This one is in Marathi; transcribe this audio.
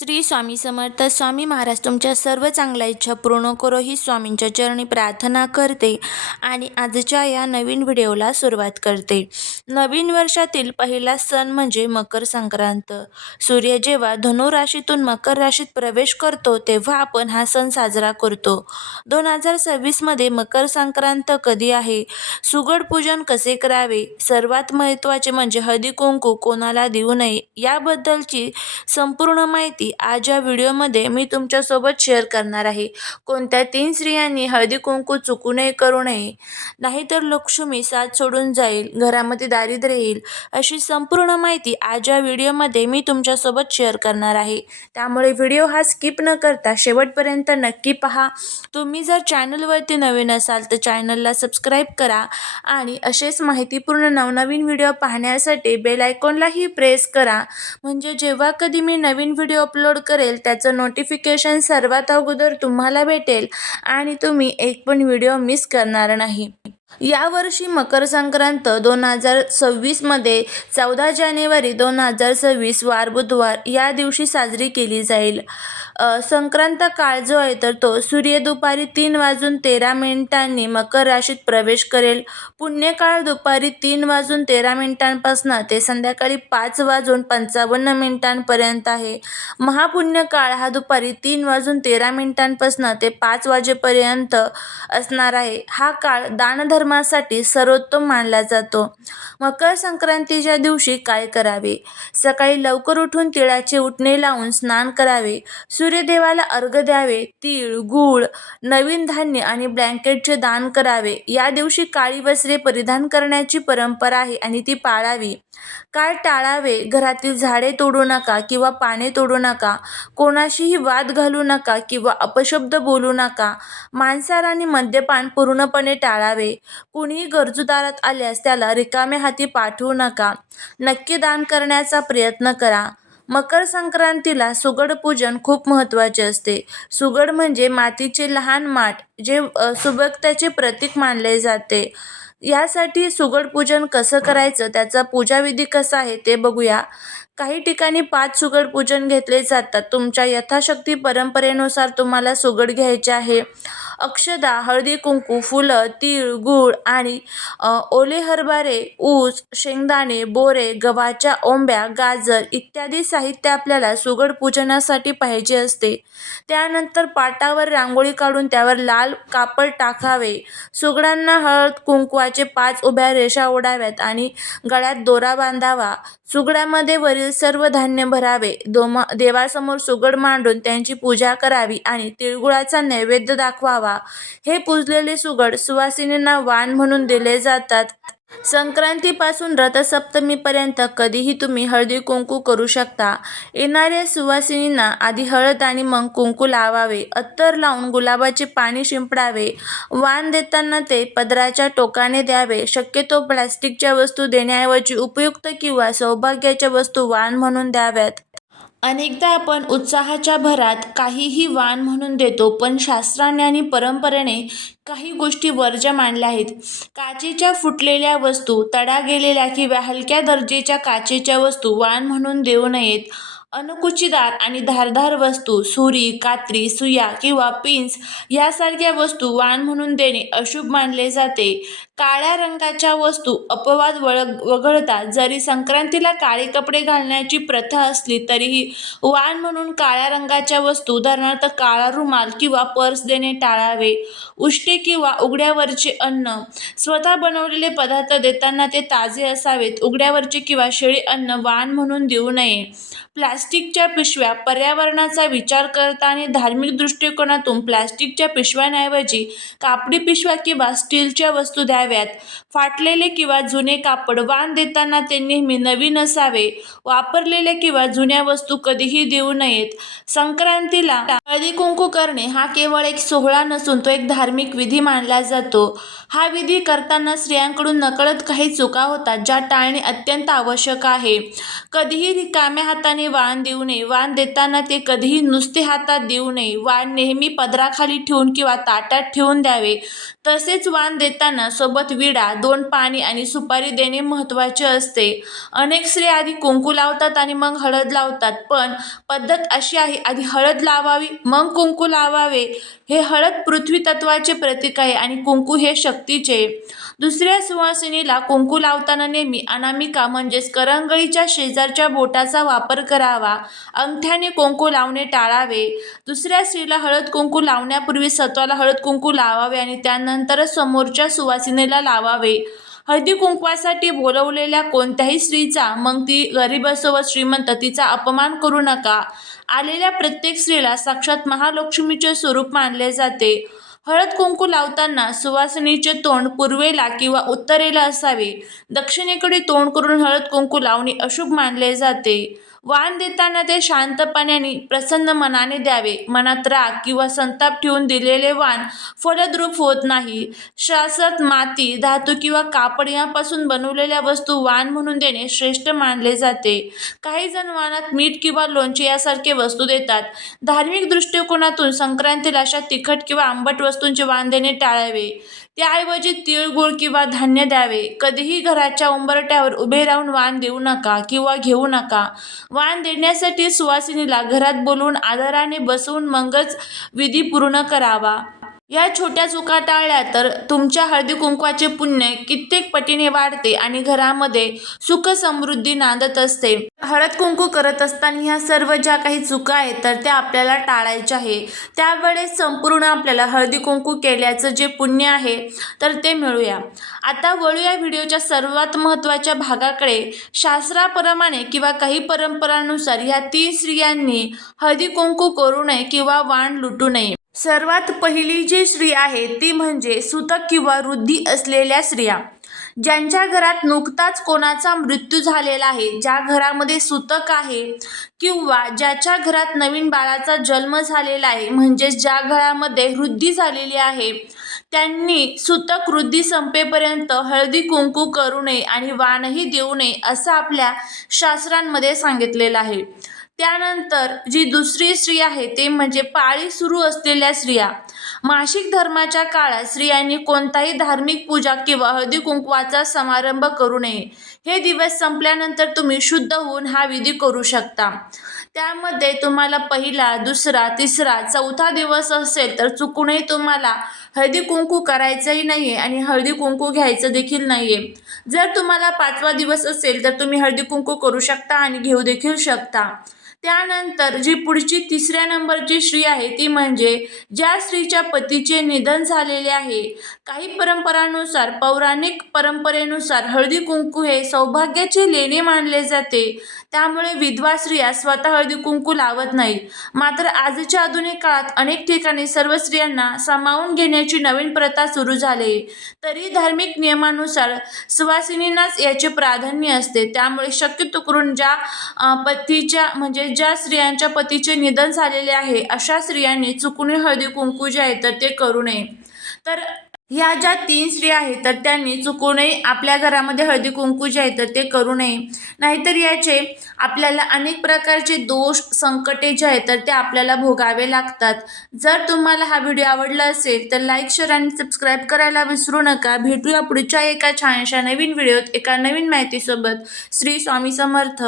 श्री स्वामी समर्थ. स्वामी महाराज तुमच्या सर्व चांगल्या इच्छा पूर्ण करो ही स्वामींच्या चरणी प्रार्थना करते आणि आजच्या या नवीन व्हिडिओला सुरुवात करते. नवीन वर्षातील पहिला सण म्हणजे मकर संक्रांत. सूर्य जेव्हा धनु राशीतून मकर राशीत प्रवेश करतो तेव्हा आपण हा सण साजरा करतो. दोन हजार सव्वीसमध्ये मकर संक्रांत कधी आहे? सुगड पूजन कसे करावे? सर्वात महत्त्वाचे म्हणजे हळदी कुंकू कोणाला देऊ नये? याबद्दलची संपूर्ण माहिती आज या व्हिडिओमध्ये मी तुमच्यासोबत शेअर करणार आहे. कोणत्या तीन स्त्रियांनी हळदी कुंकू चुकू नये करू नये नाहीतर लक्ष्मी साथ सोडून जाईल घरामध्ये दारिद्र्य येईल अशी संपूर्ण माहिती आज या व्हिडिओमध्ये मी तुमच्यासोबत शेअर करणार आहे. त्यामुळे व्हिडिओ हा स्किप न करता शेवटपर्यंत नक्की पहा. तुम्ही जर चॅनलवरती नवीन असाल तर चॅनलला सबस्क्राईब करा आणि असेच माहितीपूर्ण नवनवीन व्हिडिओ पाहण्यासाठी बेल आयकॉनलाही प्रेस करा. म्हणजे जेव्हा कधी मी नवीन व्हिडिओ अपलोड अपलोड करेल त्याचं नोटिफिकेशन सर्वात अगोदर तुम्हाला भेटेल आणि तुम्ही एक पण व्हिडिओ मिस करणार नाही. यावर्षी मकर संक्रांत दोन हजार सव्वीसमध्ये चौदा जानेवारी दोन हजार सव्वीस वार बुधवार या दिवशी साजरी केली जाईल. संक्रांत काळ जो आहे तर तो सूर्य दुपारी तीन वाजून तेरा मिनिटांनी मकर राशीत प्रवेश करेल. पुण्यकाळ दुपारी तीन वाजून तेरा मिनिटांपासून ते संध्याकाळी पाच वाजून पंचावन्न मिनिटांपर्यंत आहे. महापुण्यकाळ हा दुपारी तीन वाजून तेरा मिनिटांपासून ते पाच वाजेपर्यंत असणार आहे. हा काळ दानधर्मासाठी सर्वोत्तम मानला जातो. मकर संक्रांतीच्या दिवशी काय करावे? सकाळी लवकर उठून तिळाचे उठणे लावून स्नान करावे. सूर्यदेवाला अर्घ द्यावे तीळ गूळ नवीन धान्य आणि ब्लँकेटचे दान करावे. या दिवशी काळी वस्त्रे परिधान करण्याची परंपरा आहे आणि ती पाळावी. काय टाळावे घरातील झाडे तोडू नका किंवा पाने तोडू नका कोणाशीही वाद घालू नका किंवा अपशब्द बोलू नका. मांसाहार आणि मद्यपान पूर्णपणे टाळावे. कुणीही गरजूदारात आल्यास त्याला रिकाम्या हाती पाठवू नका. नक्की दान करण्याचा प्रयत्न करा. मकर संक्रांतीला सुगड पूजन खूप महत्त्वाचे असते. सुगड म्हणजे मातीचे लहान माठ जे सुबकताचे प्रतीक मानले जाते. यासाठी सुगड पूजन कसं करायचं त्याचा पूजाविधी कसा आहे ते बघूया. काही ठिकाणी पाच सुगड पूजन घेतले जातात. तुमच्या यथाशक्ती परंपरेनुसार तुम्हाला सुगड घ्यायचे आहे. अक्षदा हळदी कुंकू फुलं तीळ गूळ आणि ओले हरभरे ऊस शेंगदाणे बोरे गव्हाच्या ओंब्या गाजर इत्यादी साहित्य आपल्याला सुगड पूजनासाठी पाहिजे असते. त्यानंतर पाटावर रांगोळी काढून त्यावर लाल कापड टाकावे. सुगडांना हळद कुंकवाचे पाच उभ्या रेषा ओढाव्यात आणि गळ्यात दोरा बांधावा. सुगडामध्ये वरील सर्व धान्य भरावे. दोमा देवासमोर सुगड मांडून त्यांची पूजा करावी आणि तिळगुळाचा नैवेद्य दाखवावा. हे पूजलेले सुगड सुवासिनींना वाण म्हणून दिले जातात. संक्रांतीपासून रथसप्तमीपर्यंत कधीही तुम्ही हळदी कुंकू करू शकता. येणाऱ्या सुवासिनींना आधी हळद आणि मग कुंकू लावावे. अत्तर लावून गुलाबाचे पाणी शिंपडावे. वाण देताना ते पदराच्या टोकाने द्यावे. शक्यतो प्लास्टिकच्या वस्तू देण्याऐवजी उपयुक्त किंवा सौभाग्याच्या वस्तू वाण म्हणून द्याव्यात. अनेकदा आपण उत्साहाच्या भरात काहीही वाण म्हणून देतो पण शास्त्राने आणि परंपरेने काही गोष्टी वर्ज्य मानल्या आहेत. काचेच्या फुटलेल्या वस्तू तडा गेलेल्या किंवा हलक्या दर्जेच्या काचेच्या वस्तू वाण म्हणून देऊ नयेत. अनुकुचीदार आणि धारधार वस्तू सुरी कात्री सुया किंवा पिन्स यासारख्या वस्तू वाण म्हणून देणे अशुभ मानले जाते. काळ्या रंगाच्या वस्तू अपवाद वळग वगळता जरी संक्रांतीला काळे कपडे घालण्याची प्रथा असली तरीही वाण म्हणून काळ्या रंगाच्या वस्तू उदाहरणार्थ काळा रुमाल किंवा पर्स देणे टाळावे. उष्टे किंवा उघड्यावरचे अन्न. स्वतः बनवलेले पदार्थ देताना ते ताजे असावेत. उघड्यावरचे किंवा शेळी अन्न वाण म्हणून देऊ नये. प्लास्टिकच्या पिशव्या पर्यावरणाचा विचार करता आणि धार्मिक दृष्टिकोनातून प्लास्टिकच्या पिशव्यांऐवजी कापडी पिशव्या किंवा स्टीलच्या वस्तू असाव्यात. फाटलेले किंवा जुने कापड वाण देताना ते नेहमी नवीन असावे. वापरलेल्या किंवा जुन्या वस्तू कधीही देऊ नयेत. संक्रांतीला हळदी कुंकू करणे हा केवळ एक सोहळा नसून तो एक धार्मिक विधी मानला जातो. हा विधी करताना स्त्रियांकडून नकळत काही चुका होतात ज्या टाळणे अत्यंत आवश्यक आहे. कधीही रिकाम्या हाताने वाण देऊ नये. वाण देताना ते कधीही नुसते हातात देऊ नये. वाण नेहमी पदराखाली ठेवून किंवा ताटात ठेवून द्यावे. तसेच वाण देताना सोबत सोबत विडा दोन पाणी आणि सुपारी देणे महत्त्वाचे असते. अनेक स्त्रिया आधी कुंकू लावतात आणि मग हळद लावतात पण पद्धत अशी आहे आधी हळद लावावी मग कुंकू लावावे. हे हळद पृथ्वी तत्वाचे प्रतीक आहे आणि कुंकू हे शक्तीचे. दुसऱ्या सुवासिनीला कुंकू लावताना नेहमी अनामिका म्हणजेच करंगळीच्या शेजारच्या बोटाचा वापर करावा. अंगठ्याने कुंकू लावणे टाळावे. दुसऱ्या स्त्रीला हळद कुंकू लावण्यापूर्वी स्वतःला हळद कुंकू लावावे आणि त्यानंतरच समोरच्या सुवासिनीला लावावे. हळदी कुंकवासाठी बोलवलेल्या कोणत्याही स्त्रीचा मग ती गरीब असो व श्रीमंत तिचा अपमान करू नका. आलेल्या प्रत्येक स्त्रीला साक्षात महालक्ष्मीचे स्वरूप मानले जाते. हळद कुंकू लावताना सुवासिनीचे तोंड पूर्वेला किंवा उत्तरेला असावे. दक्षिणेकडे तोंड करून हळद कुंकू लावणे अशुभ मानले जाते. वाण देताना ते शांतपणे आणि प्रसन्न मनाने द्यावे. मनात राग किंवा संताप ठेवून दिलेले वाण फलद्रूप होत नाही. शासत माती धातू किंवा कापड यापासून बनवलेल्या वस्तू वाण म्हणून देणे श्रेष्ठ मानले जाते. काही जण वाणात मीठ किंवा लोणचे यासारखे वस्तू देतात. धार्मिक दृष्टिकोनातून संक्रांतीला अशा तिखट किंवा आंबट वस्तूंचे वाण देणे टाळावे. त्याऐवजी तिळगुळ किंवा धान्य द्यावे. कधीही घराच्या उंबरट्यावर उभे राहून वाण देऊ नका किंवा घेऊ नका. वाण देण्यासाठी सुवासिनीला घरात बोलवून आदराने बसवून मगच विधी पूर्ण करावा. या छोट्या चुका टाळल्या तर तुमच्या हळदी कुंकवाचे पुण्य कित्येक पटीने वाढते आणि घरामध्ये सुख समृद्धी नांदत असते. हळद कुंकू करत असताना ह्या सर्व ज्या काही चुका आहेत तर त्या आपल्याला टाळायच्या आहे. त्यावेळेस संपूर्ण आपल्याला हळदी कुंकू केल्याचं जे पुण्य आहे तर ते मिळूया. आता वळूया व्हिडिओच्या सर्वात महत्त्वाच्या भागाकडे. शास्त्राप्रमाणे किंवा काही परंपरानुसार ह्या तीन स्त्रियांनी हळदी कुंकू करू नये किंवा वाण लुटू नये. सर्वात पहिली जी स्त्री आहे ती म्हणजे सुतक किंवा वृद्धी असलेल्या स्त्रिया. ज्यांच्या घरात नुकताच कोणाचा मृत्यू झालेला आहे ज्या घरामध्ये सुतक आहे किंवा ज्याच्या घरात नवीन बाळाचा जन्म झालेला आहे म्हणजेच ज्या घरामध्ये वृद्धी झालेली आहे त्यांनी सुतक वृद्धी संपेपर्यंत हळदी कुंकू करू नये आणि वाणही देऊ नये असं आपल्या शास्त्रांमध्ये सांगितलेलं आहे. त्यानंतर जी दुसरी स्त्री आहे ते म्हणजे पाळी सुरू असलेल्या स्त्रिया. मासिक धर्माच्या काळात स्त्रियांनी कोणताही धार्मिक पूजा किंवा हळदी कुंकवाचा समारंभ करू नये. हे दिवस संपल्यानंतर तुम्ही शुद्ध होऊन हा विधी करू शकता. त्यामध्ये तुम्हाला पहिला दुसरा तिसरा चौथा दिवस असेल तर चुकूनही तुम्हाला हळदी कुंकू करायचंही नाही आहे आणि हळदी कुंकू घ्यायचं देखील नाही आहे जर तुम्हाला पाचवा दिवस असेल तर तुम्ही हळदी कुंकू करू शकता आणि घेऊ देखील शकता. त्यानंतर जी पुढची तिसऱ्या नंबरची स्त्री आहे ती म्हणजे ज्या स्त्रीच्या पतीचे निधन झालेले आहे काही परंपरानुसार पौराणिक परंपरेनुसार हळदी कुंकू हे सौभाग्याचे लेणे मानले जाते. त्यामुळे विधवा स्त्रिया स्वतः हळदी कुंकू लावत नाही मात्र आजच्या आधुनिक काळात अनेक ठिकाणी सर्व स्त्रियांना सामावून घेण्याची नवीन प्रथा सुरू झाली. तरी धार्मिक नियमानुसार सुवासिनींनाच याचे प्राधान्य असते. त्यामुळे शक्यतो करून ज्या पतीच्या म्हणजे ज्या स्त्रियांच्या पतीचे निधन झालेले आहे अशा स्त्रियांनी चुकून हळदी कुंकू जे आहे तर ते करू नये. तर ह्या ज्या तीन स्त्रिया आहेत तर त्यांनी चुकूनही आपल्या घरामध्ये हळदी कुंकू जे आहे तर ते करू नये. नाहीतर याचे आपल्याला अनेक प्रकारचे दोष संकटे जे आहेत तर ते आपल्याला भोगावे लागतात. जर तुम्हाला हा व्हिडिओ आवडला असेल तर लाईक शेअर आणि सबस्क्राईब करायला विसरू नका. भेटूया पुढच्या एका छानशा नवीन व्हिडिओत एका नवीन माहितीसोबत. श्री स्वामी समर्थ.